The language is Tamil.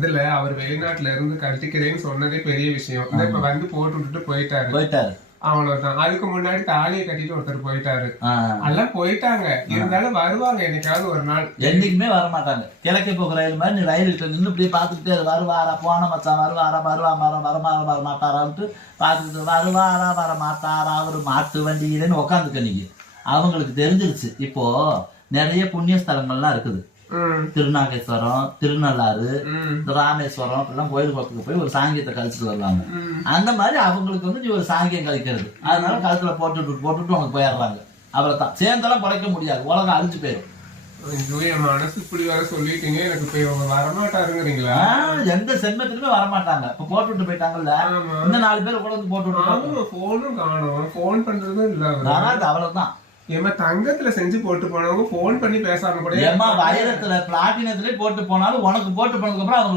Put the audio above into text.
இதுல அவர் வெளிநாட்டுல இருந்து கட்டிக்கிறேன்னு சொன்னதே பெரிய விஷயம். இப்ப வந்து போட்டு விட்டுட்டு போயிட்டாரு. அவ்வளவுதான். அதுக்கு முன்னாடி தாலியை கட்டிட்டு ஒருத்தர் போயிட்டாரு. எல்லாம் போயிட்டாங்க. இருந்தாலும் வருவாங்க என்னைக்காவது ஒரு நாள். என்னைக்குமே வர மாட்டாங்க. கிழக்கே போகிற ரயில் மாதிரி நீ ரயில் கிட்ட நின்று இப்படி பாத்துக்கிட்டே வருவாரா போன மச்சான் வருவாரா வர மாட்டாரான்ட்டு பாத்துக்கிட்டு வருவாரா வர மாட்டாரா அவரு மாட்டு வண்டியிலன்னு உட்காந்துக்க நீங்க. அவங்களுக்கு தெரிஞ்சிருச்சு இப்போ நிறைய புண்ணிய ஸ்தலங்கள்லாம் இருக்குது. திருநாகேஸ்வரம், திருநள்ளாறு, ராமேஸ்வரம் அப்படிலாம் கோயில் பக்கத்துக்கு போய் ஒரு சாங்கியத்தை கழிச்சுட்டு வருவாங்க. அந்த மாதிரி அவங்களுக்கு வந்து ஒரு சாங்கியம் கழிக்கிறது. அதனால கழுத்துல போட்டுட்டு அவங்க போயிடுறாங்க. அவ்வளவுதான். சேர்ந்தெல்லாம் குறைக்க முடியாது. உலகம் அழிஞ்சு போயிடும். என் மனசு இப்படி வேற சொல்லிட்டீங்க. எனக்கு இப்ப வரமாட்டாருங்கிறீங்களா? எந்த சென்மத்திலுமே வரமாட்டாங்க. இப்ப போட்டுட்டு போயிட்டாங்கல்ல. இந்த 4 பேர் கூட வந்து போட்டு போனும் காணும். போன் பண்றதும் இல்ல. அவ்வளவுதான். ஏமா தங்கத்துல செஞ்சு போட்டு போனவங்க போன் பண்ணி பேசாம கூட வைரத்துல பிளாட்டினத்திலே போட்டு போனாலும் உனக்கு போட்டு போனதுக்கு அப்புறம் அவங்க